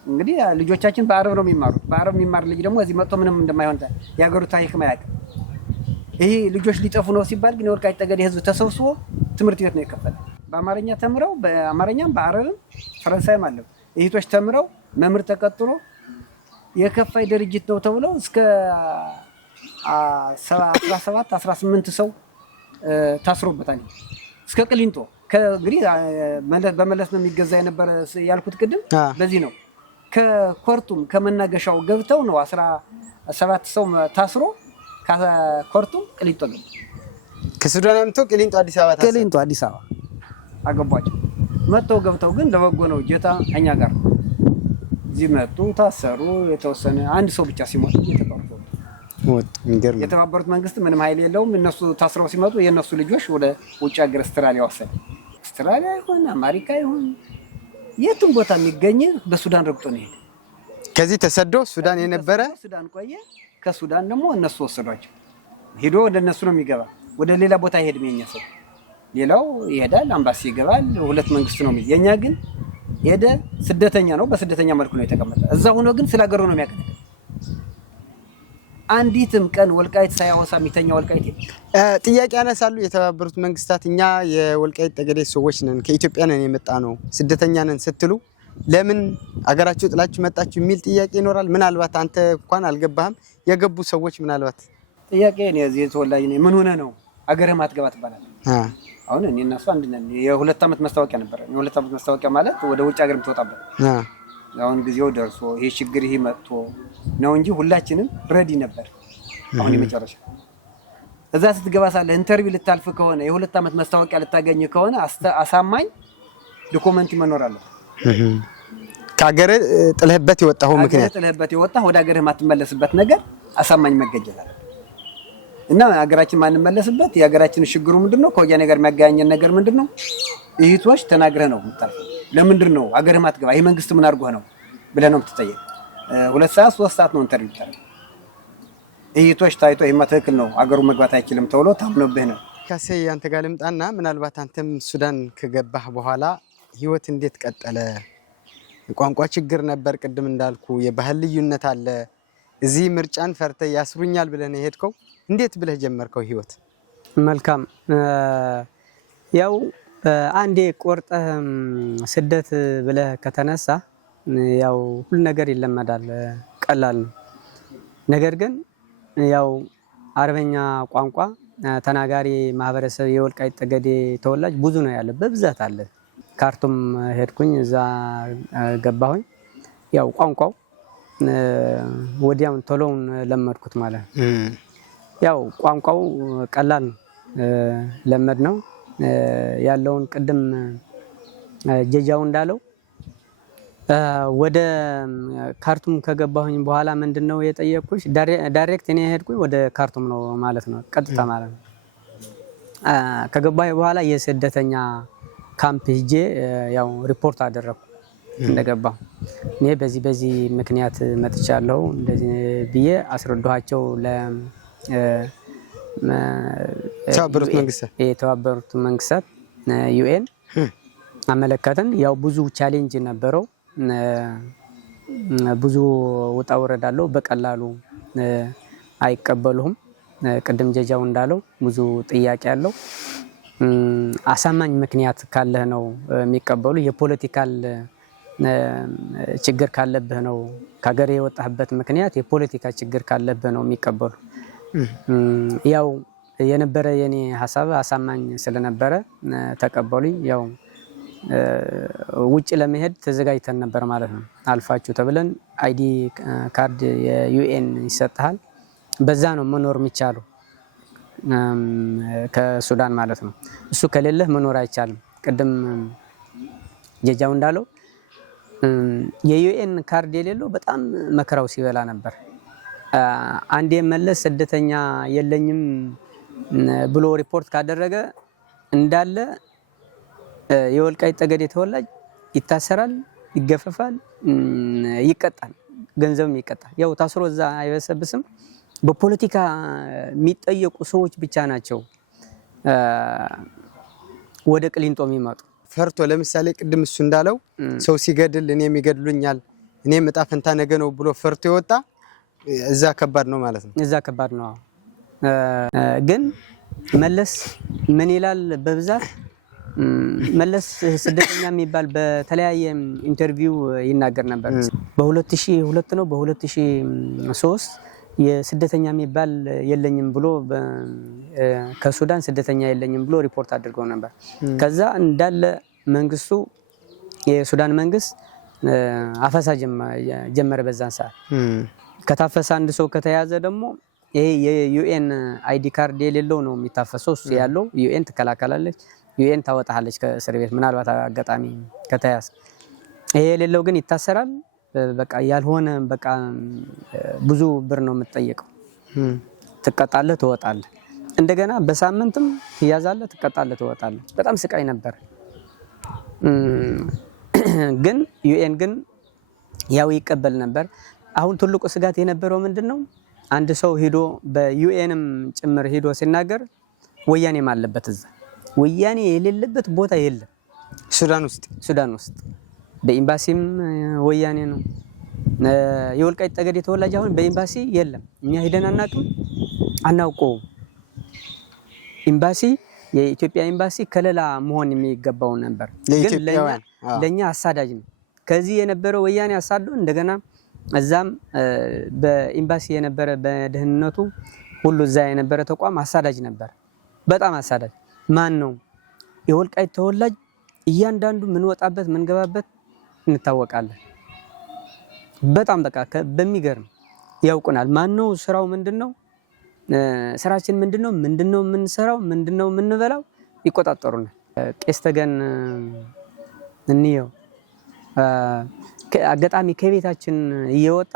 እንግዲህ ልጆቻችን በአረብ ነው የሚማሩት። በአረብ የሚማር ልጅ ደግሞ እዚህ መጥቶ ምንም እንደማይሆን ያገሩ ታሪክ ማያውቅ ይሄ ልጆች ሊጠፉ ነው ሲባል ግን የወልቃይት ጠገዴ ህዝብ ተሰብስቦ ትምህርት ቤት ነው የከፈተ። በአማርኛ ተምረው በአማርኛም በአረብም ፈረንሳይም አለ እህቶች ተምረው መምህር ተቀጥሮ የከፋይ ድርጅት ነው ተብለው እስከ 17 18 ሰው ታስሮበታል። እስከ ቅሊንጦ እንግዲህ በመለስ ነው የሚገዛ የነበረ ያልኩት ቅድም በዚህ ነው። ከኮርቱም ከመናገሻው ገብተው ነው 17 ሰው ታስሮ ከኮርቱም ቅሊንጦ ገቡ። ከሱዳን አምጥቶ ቅሊንጦ አዲስ አበባ አገቧቸው። መጥተው ገብተው ግን ለበጎ ነው ጌታ እኛ ጋር እዚህ መጡ፣ ታሰሩ። የተወሰነ አንድ ሰው ብቻ ሲሞት የተባበሩት መንግስት ምንም ኃይል የለውም። እነሱ ታስረው ሲመጡ የእነሱ ልጆች ወደ ውጭ ሀገር አውስትራሊያ ወሰደ። አውስትራሊያ ይሁን አሜሪካ ይሁን የትም ቦታ የሚገኝ በሱዳን ረግጦ ነው ሄደ። ከዚህ ተሰዶ ሱዳን የነበረ ሱዳን ቆየ። ከሱዳን ደግሞ እነሱ ወሰዷቸው። ሄዶ ወደ እነሱ ነው የሚገባ። ወደ ሌላ ቦታ አይሄድም። የኛ ሰው ሌላው ይሄዳል፣ አምባሲ ይገባል። ሁለት መንግስት ነው የሚይዝ። የኛ ግን ሄደ ስደተኛ ነው። በስደተኛ መልኩ ነው የተቀመጠ። እዛ ሆኖ ግን ስላገሩ ነው የሚያቀነቀ። አንዲትም ቀን ወልቃይት ሳያወሳ የሚተኛ ወልቃይት ጥያቄ ያነሳሉ። የተባበሩት መንግስታት እኛ የወልቃይት ጠገዴ ሰዎች ነን፣ ከኢትዮጵያ ነን የመጣ ነው፣ ስደተኛ ነን ስትሉ ለምን አገራችሁ ጥላችሁ መጣችሁ የሚል ጥያቄ ይኖራል። ምናልባት አንተ እንኳን አልገባህም፣ የገቡ ሰዎች ምናልባት ጥያቄ ነው። የዚህ ተወላጅ ነኝ ምን ሆነ ነው አገርህ ማትገባ ትባላለህ። አሁን እኔ እና እሱ አንድ ነን። የ2 ዓመት ማስታወቂያ ነበር። የ2 ዓመት ማስታወቂያ ማለት ወደ ውጭ ሀገር የምትወጣበት። አሁን ጊዜው ደርሶ ይሄ ችግር ይሄ መጥቶ ነው እንጂ ሁላችንም ረዲ ነበር። አሁን የመጨረሻ እዛ ስትገባ ሳለ ኢንተርቪው ልታልፍ ከሆነ የ2 ዓመት ማስታወቂያ ልታገኝ ከሆነ አሳማኝ ዶክመንት መኖር አለ። ከሀገር ጥለህበት የወጣው ምክንያት ጥለህበት የወጣው ወደ ሀገርህ ማትመለስበት ነገር አሳማኝ መገኘት አለ። እና ሀገራችን ማንመለስበት የሀገራችን ችግሩ ምንድነው? ከወያኔ ጋር የሚያገናኘን ነገር ምንድነው? እህቶች ተናግረህ ነው የምታልፈው። ለምንድን ነው ሀገርህ ማትገባ? ይሄ መንግስት ምን አድርጎህ ነው ብለህ ነው የምትጠየቅ። 2 ሰዓት 3 ሰዓት ነው ኢንተርቪው ታደርግ። እህቶች ታይቶ ይሄማ ትክክል ነው ሀገሩ መግባት አይችልም ተብሎ ታምኖብህ ነው። ካሴ አንተ ጋር ልምጣና ምናልባት አንተም ሱዳን ከገባህ በኋላ ህይወት እንዴት ቀጠለ? የቋንቋ ችግር ነበር፣ ቅድም እንዳልኩ የባህል ልዩነት አለ። እዚህ ምርጫን ፈርተህ ያስሩኛል ብለህ ነው የሄድከው። እንዴት ብለህ ጀመርከው ህይወት? መልካም ያው አንዴ ቆርጠህ ስደት ብለህ ከተነሳ ያው ሁሉ ነገር ይለመዳል፣ ቀላል ነው። ነገር ግን ያው አረበኛ ቋንቋ ተናጋሪ ማህበረሰብ የወልቃይት ጠገዴ ተወላጅ ብዙ ነው ያለ፣ በብዛት አለ። ካርቱም ሄድኩኝ፣ እዛ ገባሁኝ። ያው ቋንቋው ወዲያውን ቶሎውን ለመድኩት ማለት ነው። ያው ቋንቋው ቀላል ነው፣ ለመድ ነው ያለውን። ቅድም ጀጃው እንዳለው ወደ ካርቱም ከገባሁኝ በኋላ ምንድነው የጠየቅኩሽ? ዳይሬክት እኔ ሄድኩኝ ወደ ካርቱም ነው ማለት ነው፣ ቀጥታ ማለት ነው። ከገባሁ በኋላ የስደተኛ ካምፕ ሂጄ ያው ሪፖርት አደረኩ እንደገባሁ። እኔ በዚህ ምክንያት መጥቻለሁ እንደዚህ ብዬ አስረዳኋቸው የተባበሩት መንግስታት ዩኤን አመለከትን። ያው ብዙ ቻሌንጅ ነበረው፣ ብዙ ውጣ ውረድ አለው። በቀላሉ አይቀበሉህም። ቅድም ጀጃው እንዳለው ብዙ ጥያቄ አለው። አሳማኝ ምክንያት ካለህ ነው የሚቀበሉ። የፖለቲካል ችግር ካለብህ ነው፣ ከሀገር የወጣህበት ምክንያት የፖለቲካ ችግር ካለብህ ነው የሚቀበሉ። ያው የነበረ የኔ ሀሳብ አሳማኝ ስለነበረ ተቀበሉኝ። ያው ውጭ ለመሄድ ተዘጋጅተን ነበር ማለት ነው። አልፋችሁ ተብለን አይዲ ካርድ የዩኤን ይሰጥሃል። በዛ ነው መኖር የሚቻለው ከሱዳን ማለት ነው። እሱ ከሌለህ መኖር አይቻልም። ቅድም ጀጃው እንዳለው የዩኤን ካርድ የሌለው በጣም መከራው ሲበላ ነበር። አንዴ መለስ ስደተኛ የለኝም ብሎ ሪፖርት ካደረገ እንዳለ የወልቃይት ጠገዴ ተወላጅ ይታሰራል፣ ይገፈፋል፣ ይቀጣል፣ ገንዘብም ይቀጣል። ያው ታስሮ እዛ አይበሰብስም። በፖለቲካ የሚጠየቁ ሰዎች ብቻ ናቸው ወደ ቅሊንጦ የሚመጡ። ፈርቶ ለምሳሌ ቅድም እሱ እንዳለው ሰው ሲገድል እኔም ይገድሉኛል፣ እኔም እጣ ፈንታ ነገ ነው ብሎ ፈርቶ የወጣ እዛ ከባድ ነው ማለት ነው። እዛ ከባድ ነው። ግን መለስ ምን ይላል በብዛት መለስ ስደተኛ የሚባል በተለያየ ኢንተርቪው ይናገር ነበር። በ2002 ነው በ2003 የስደተኛ የሚባል የለኝም ብሎ ከሱዳን ስደተኛ የለኝም ብሎ ሪፖርት አድርገው ነበር። ከዛ እንዳለ መንግስቱ የሱዳን መንግስት አፈሳ ጀመረ። በዛን ሰዓት ከታፈሰ አንድ ሰው ከተያዘ ደግሞ ይሄ የዩኤን አይዲ ካርድ የሌለው ነው የሚታፈሰው። እሱ ያለው ዩኤን ትከላከላለች፣ ዩኤን ታወጣለች ከእስር ቤት ምናልባት አጋጣሚ ከተያዘ። ይሄ የሌለው ግን ይታሰራል። በቃ ያልሆነ በቃ ብዙ ብር ነው የምትጠየቀው። ትቀጣለህ፣ ትወጣለህ። እንደገና በሳምንትም ትያዛለህ፣ ትቀጣለህ፣ ትወጣለህ። በጣም ስቃይ ነበር። ግን ዩኤን ግን ያው ይቀበል ነበር። አሁን ትልቁ ስጋት የነበረው ምንድነው? አንድ ሰው ሄዶ በዩኤንም ጭምር ሄዶ ሲናገር ወያኔም አለበት እዛ። ወያኔ የሌለበት ቦታ የለም ሱዳን ውስጥ በኤምባሲም ወያኔ ነው። የወልቃይት ጠገዴ ተወላጅ አሁን በኤምባሲ የለም። እኛ ሄደን አናውቀውም። ኤምባሲ የኢትዮጵያ ኤምባሲ ከለላ መሆን የሚገባው ነበር፣ ግን ለኛ አሳዳጅ ነው። ከዚህ የነበረው ወያኔ አሳዶ እንደገና እዛም በኤምባሲ የነበረ በደህንነቱ ሁሉ እዛ የነበረ ተቋም አሳዳጅ ነበር፣ በጣም አሳዳጅ። ማን ነው የወልቃይት ተወላጅ? እያንዳንዱ ምን ወጣበት ምን ገባበት እንታወቃለን። በጣም በቃ በሚገርም ያውቁናል። ማን ነው ስራው ምንድነው? ስራችን ምንድነው የምንሰራው ምንድነው የምንበላው ይቆጣጠሩናል። ቄስ ተገን እንየው አጋጣሚ ከቤታችን እየወጣ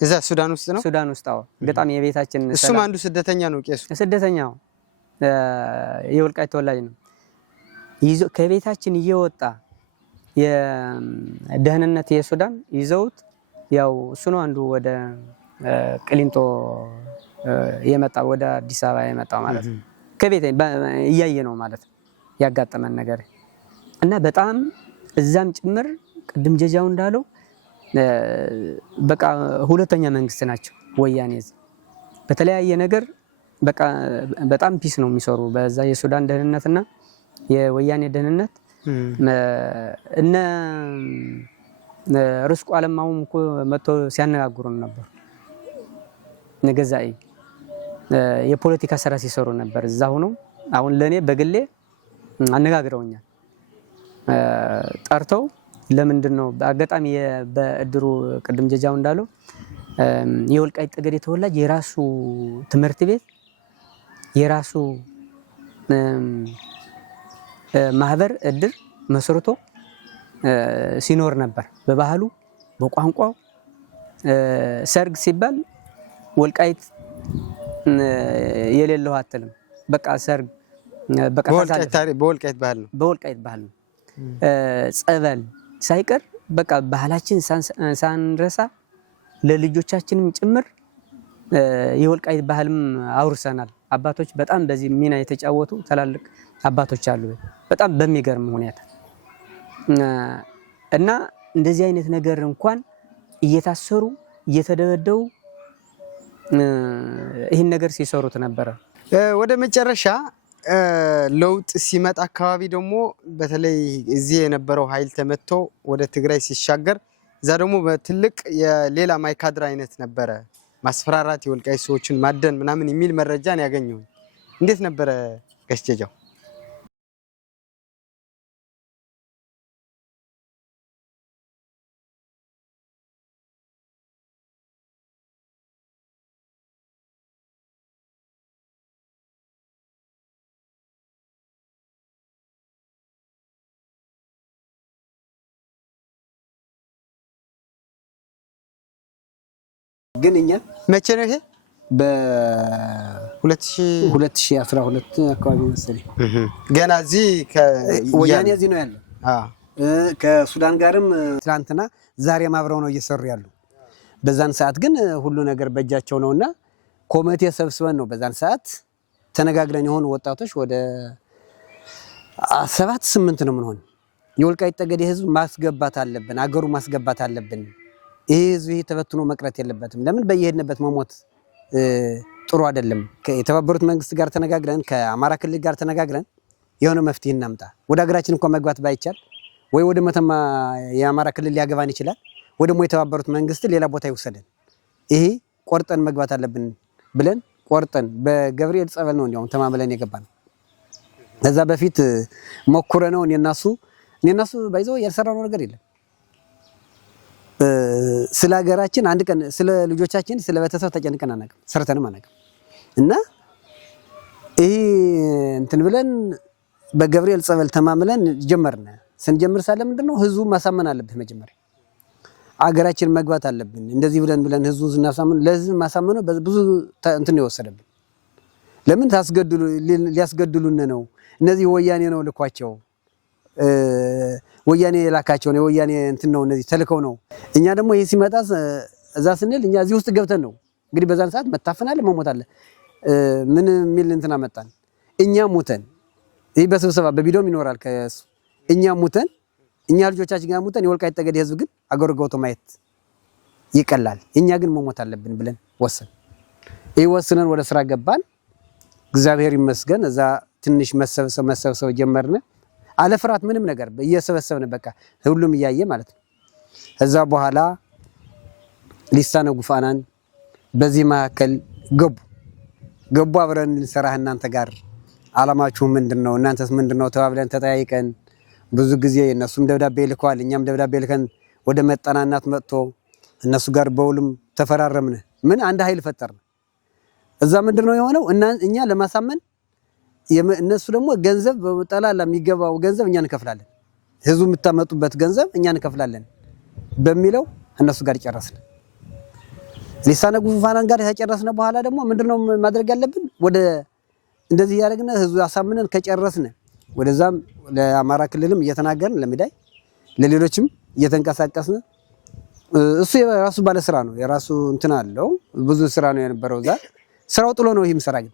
እዛ ሱዳን ውስጥ ነው። ሱዳን ውስጥ አዎ፣ አጋጣሚ የቤታችን እሱም አንዱ ስደተኛ ነው። ቄሱ ስደተኛው የወልቃይት ተወላጅ ነው። ይዞ ከቤታችን እየወጣ የደህንነት የሱዳን ይዘውት ያው እሱ ነው አንዱ ወደ ቅሊንጦ የመጣ ወደ አዲስ አበባ የመጣ ማለት ነው። ከቤት እያየ ነው ማለት ያጋጠመን ነገር እና በጣም እዛም ጭምር ቅድም ጀጃው እንዳለው በቃ ሁለተኛ መንግስት ናቸው ወያኔ። በተለያየ ነገር በቃ በጣም ፒስ ነው የሚሰሩ በዛ የሱዳን ደህንነትና የወያኔ ደህንነት። እነ ርስቁ አለማውም እኮ መጥቶ ሲያነጋግሩን ነበር። ነገዛይ የፖለቲካ ስራ ሲሰሩ ነበር እዛ ሆኖ። አሁን ለኔ በግሌ አነጋግረውኛል። ጠርተው ለምንድነው በአጋጣሚ በእድሩ ቅድም ጀጃው እንዳለው የወልቃይት ጠገዴ ተወላጅ የራሱ ትምህርት ቤት የራሱ ማህበር እድር መስርቶ ሲኖር ነበር። በባህሉ በቋንቋው ሰርግ ሲባል ወልቃይት የሌለው አትልም። በቃ ሰርግ በቃ በወልቃይት ባህል ነው። በወልቃይት ባህል ነው። ጸበል ሳይቀር በቃ ባህላችን ሳንረሳ ለልጆቻችንም ጭምር የወልቃይት ባህልም አውርሰናል። አባቶች በጣም በዚህ ሚና የተጫወቱ ትላልቅ አባቶች አሉ በጣም በሚገርም ሁኔታ እና እንደዚህ አይነት ነገር እንኳን እየታሰሩ እየተደበደቡ ይህን ነገር ሲሰሩት ነበር። ወደ መጨረሻ ለውጥ ሲመጣ አካባቢ ደግሞ በተለይ እዚህ የነበረው ኃይል ተመቶ ወደ ትግራይ ሲሻገር እዛ ደግሞ በትልቅ የሌላ ማይካድራ አይነት ነበረ ማስፈራራት፣ የወልቃይት ሰዎችን ማደን ምናምን የሚል መረጃን ያገኘው እንዴት ነበረ ጋሽ ጀጃው? ግን እኛ መቼ ነው ይሄ? በ2012 አካባቢ መሰለኝ። ገና እዚህ ወያኔ እዚህ ነው ያለው። ከሱዳን ጋርም ትናንትና ዛሬም አብረው ነው እየሰሩ ያሉ። በዛን ሰዓት ግን ሁሉ ነገር በእጃቸው ነውና ኮሚቴ ሰብስበን ነው በዛን ሰዓት ተነጋግረን የሆኑ ወጣቶች ወደ 7-8 ነው የምንሆን። የወልቃይት ጠገዴ ህዝብ ማስገባት አለብን፣ አገሩ ማስገባት አለብን። ይሄ ህዝብ ተበትኖ መቅረት የለበትም። ለምን በየሄድንበት መሞት ጥሩ አይደለም። የተባበሩት መንግስት ጋር ተነጋግረን ከአማራ ክልል ጋር ተነጋግረን የሆነ መፍትሄ እናምጣ። ወደ ሀገራችን እንኳን መግባት ባይቻል ወይ ወደ መተማ የአማራ ክልል ሊያገባን ይችላል፣ ወይ ደግሞ የተባበሩት መንግስት ሌላ ቦታ ይወሰደን። ይሄ ቆርጠን መግባት አለብን ብለን ቆርጠን በገብርኤል ጸበል ነው እንዲያውም ተማምለን የገባን። ከዛ በፊት ሞክረ ነው እኔናሱ ባይዘው ያልሰራነው ነገር የለም። ስለ ሀገራችን አንድ ቀን ስለ ልጆቻችን ስለ ቤተሰብ ተጨንቀን አናውቅም፣ ሰርተንም አናውቅም። እና ይሄ እንትን ብለን በገብርኤል ጸበል ተማምለን ጀመርነ። ስንጀምር ሳለ ምንድነው ህዝቡ ማሳመን አለብህ መጀመሪያ አገራችን መግባት አለብን እንደዚህ ብለን ህዝቡ እናሳመን። ለህዝብ ማሳመኑ ብዙ እንትን ነው የወሰደብን። ለምን ሊያስገድሉን ነው እነዚህ ወያኔ ነው ልኳቸው ወያኔ የላካቸው ነው የወያኔ እንትን ነው እነዚህ ተልከው ነው። እኛ ደግሞ ይሄ ሲመጣ እዛ ስንል እኛ እዚህ ውስጥ ገብተን ነው እንግዲህ በዛን ሰዓት መታፈናል መሞታል ምን የሚል እንትን አመጣን። እኛ ሙተን ይሄ በስብሰባ በቪዲዮም ይኖራል ከሱ እኛ ሙተን እኛ ልጆቻችን ጋር ሙተን የወልቃይት ጠገዴ ህዝብ ግን አገሩ ገብቶ ማየት ይቀላል። እኛ ግን መሞት አለብን ብለን ወሰን ይሄ ወስነን ወደ ስራ ገባን። እግዚአብሔር ይመስገን እዛ ትንሽ መሰብሰብ ጀመርነ። አለ ፍርሃት ምንም ነገር እየሰበሰብን በቃ ሁሉም እያየ ማለት ነው። እዛ በኋላ ሊሳነ ጉፋናን በዚህ መካከል ገቡ አብረን እንሰራህ እናንተ ጋር አላማችሁ ምንድነው እናንተስ ምንድነው ተባብለን ተጠያይቀን ብዙ ጊዜ እነሱም ደብዳቤ ልከዋል እኛም ደብዳቤ ልከን ወደ መጠናናት መጥቶ እነሱ ጋር በውልም ተፈራረምን። ምን አንድ ኃይል ፈጠርን። እዛ ምንድነው የሆነው እኛ ለማሳመን እነሱ ደግሞ ገንዘብ በጠላላ የሚገባው ገንዘብ እኛ እንከፍላለን ህዝቡ የምታመጡበት ገንዘብ እኛ እንከፍላለን በሚለው እነሱ ጋር ጨረስን። ሊሳነ ጉፋናን ጋር ተጨረስነ በኋላ ደግሞ ምንድነው ማድረግ ያለብን ወደ እንደዚህ ያደረግነ ህዝቡ አሳምነን ከጨረስነ ወደዛም ለአማራ ክልልም እየተናገርን ለሚዳይ ለሌሎችም እየተንቀሳቀስነ እሱ የራሱ ባለ ስራ ነው የራሱ እንትን አለው ብዙ ስራ ነው የነበረው እዛ ስራው ጥሎ ነው ይሄም ስራ ግን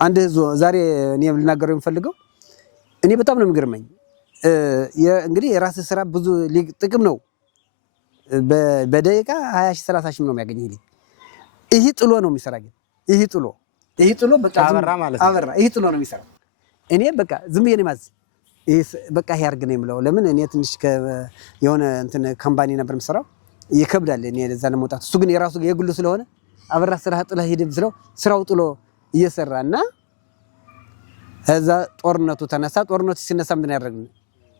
አንድ ዛሬ እኔ ልናገረው የምፈልገው እኔ በጣም ነው የሚገርመኝ እንግዲህ የራስ ስራ ብዙ ጥቅም ነው በደቂቃ 20 ሺህ 30 ሺህ ነው የሚያገኘው ይሄ ጥሎ ነው የሚሰራ ግን ይሄ ጥሎ በቃ አበራ ይሄ ጥሎ ነው የሚሰራው። እኔ በቃ ዝም ብዬ ነው ማዝ ይሄ በቃ ይሄ አርግ ነው የምለው ለምን እኔ ትንሽ የሆነ እንትን ካምፓኒ ነበር የምሰራው ይከብዳል እኔ ለዛ ለመውጣት እሱ ግን የራሱ የግሉ ስለሆነ አበራ ስራ ጥለህ ሂድ ብለው ስራው ጥሎ እየሰራና እዛ ጦርነቱ ተነሳ። ጦርነቱ ሲነሳ ምን ያደርግን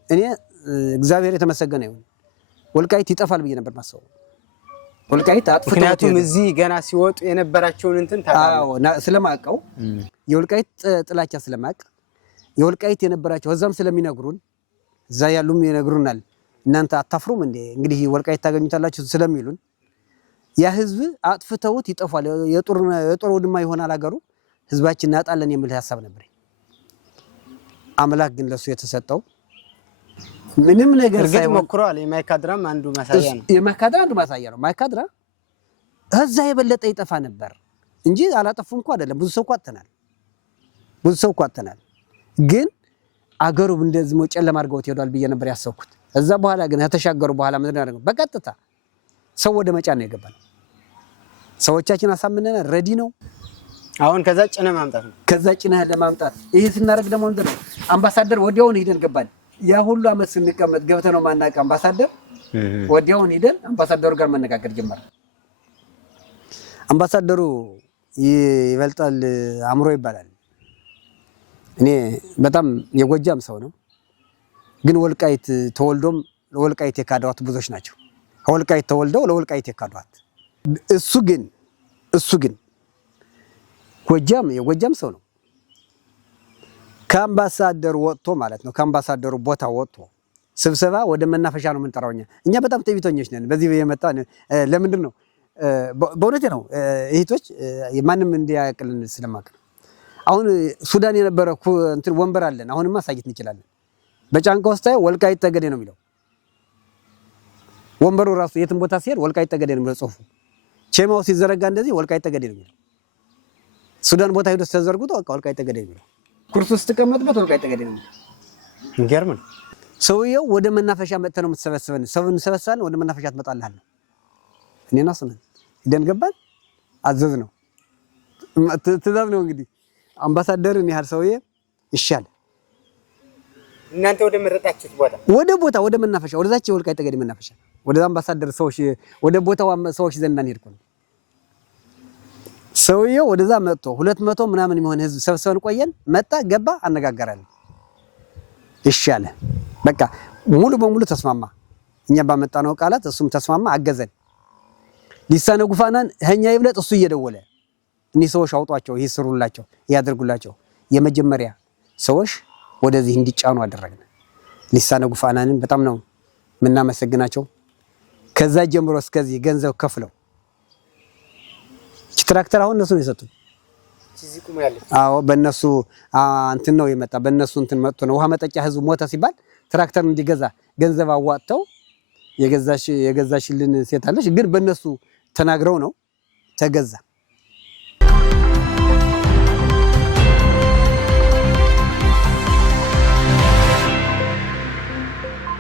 እኔ እግዚአብሔር የተመሰገነ ይሁን ወልቃይት ይጠፋል ብዬ ነበር ማሰው ወልቃይት አጥፍቶ ምክንያቱም እዚህ ገና ሲወጡ የነበራቸውን እንትን ታውቃለህ ስለማቀው የወልቃይት ጥላቻ ስለማቅ የወልቃይት የነበራቸው እዛም ስለሚነግሩን እዛ ያሉም ይነግሩናል እናንተ አታፍሩም እንዴ እንግዲህ ወልቃይት ታገኙታላችሁ ስለሚሉን ያ ህዝብ አጥፍተውት ይጠፋል የጦር ውድማ ይሆናል አገሩ ህዝባችን እናጣለን የሚል ሐሳብ ነበር። አምላክ ግን ለሱ የተሰጠው ምንም ነገር ሳይሆን ሞክሯል። የማይካድራም አንዱ ማሳያ ነው። የማይካድራ አንዱ ማሳያ ነው። ማይካድራ እዛ የበለጠ ይጠፋ ነበር እንጂ አላጠፉም እንኳን አይደለም። ብዙ ሰው ቋጥተናል ግን አገሩ እንደዚህ ጨለማ አድርገውት ይሄዳል ብዬ ነበር ያሰብኩት። እዛ በኋላ ግን ተሻገሩ በኋላ ምንድን ነው በቀጥታ ሰው ወደ መጫን ነው የገባነው። ሰዎቻችን አሳምነና ረዲ ነው አሁን ከዛ ጭነ ማምጣት ነው ከዛ ጭነ ለማምጣት ይሄ ስናደርግ ደግሞ እንደ አምባሳደር ወዲያውን ሄደን ገባን። ያ ሁሉ አመት ስንቀመጥ ገብተ ነው ማናቀ አምባሳደር ወዲያውን ሄደን አምባሳደሩ ጋር መነጋገር ጀመረ። አምባሳደሩ ይበልጣል አምሮ ይባላል። እኔ በጣም የጎጃም ሰው ነው ግን ወልቃይት ተወልዶም ለወልቃይት የካዷት ብዙዎች ናቸው። ወልቃይት ተወልደው ለወልቃይት የካዷት እሱ ግን የጎጃም ሰው ነው። ከአምባሳደሩ ወጥቶ ማለት ነው ከአምባሳደሩ ቦታ ወጥቶ ስብሰባ ወደ መናፈሻ ነው የምንጠራውኛ። እኛ በጣም ትዕቢተኞች ነን። በዚህ የመጣ ለምንድን ነው በእውነቴ ነው እህቶች ማንም እንዲያቅልን ስለማቅ ነው። አሁን ሱዳን የነበረ እንትን ወንበር አለን አሁንማ ማሳየት እንችላለን። በጫንቃ ውስጥ ወልቃይት ጠገዴ ነው የሚለው ወንበሩ ራሱ የትም ቦታ ሲሄድ ወልቃይት ጠገዴ ነው የሚለው ጽሁፉ። ቼማው ሲዘረጋ እንደዚህ ወልቃይት ጠገዴ ነው የሚለው። ሱዳን ቦታ ሄዶ ተዘርግቶ ወልቃይት ጠገዴ ነው የሚለው። ኩርሱ ስትቀመጥበት ወልቃይት ጠገዴ ነው የሚለው። እንገርም ነው። ሰውየው ወደ መናፈሻ መጥተህ ነው የምትሰበስበን ሰውን ሰበስበን ወደ መናፈሻ ትመጣለህ። እኔና ሱነን ደን ገባን አዘዝ ነው ትእዛዝ ነው እንግዲህ አምባሳደርን ያህል ሰውዬ ይሻል እናንተ ወደ መረጣችሁት ቦታ ወደ መናፈሻ ወደዛች ወልቃይት ጠገዴ መናፈሻ ወደ አምባሳደር ሰዎች ወደ ቦታው ሰዎች ዘንድ አንሄድኩ ነው። ሰውዬው ወደዛ መጥቶ 200 ምናምን የሚሆን ህዝብ ሰብስበን ቆየን። መጣ ገባ አነጋገራለን። ይሻለ በቃ ሙሉ በሙሉ ተስማማ። እኛ ባመጣነው ቃላት እሱም ተስማማ አገዘን። ሊሳነ ጉፋናን ሀኛ ይብለጥ እሱ እየደወለ እኒ ሰዎች አውጧቸው ይስሩላቸው ያድርጉላቸው የመጀመሪያ ሰዎች ወደዚህ እንዲጫኑ አደረግን። ሊሳነ ጉፋናንን በጣም ነው ምናመሰግናቸው። ከዛ ጀምሮ እስከዚህ ገንዘብ ከፍለው ትራክተር አሁን እነሱ ነው የሰጡን። አዎ በእነሱ እንትን ነው የመጣ በእነሱ እንትን መጥቶ ነው ውሃ መጠጫ ህዝብ ሞተ ሲባል ትራክተር እንዲገዛ ገንዘብ አዋጥተው የገዛሽልን ሴት አለሽ ግን በእነሱ ተናግረው ነው ተገዛ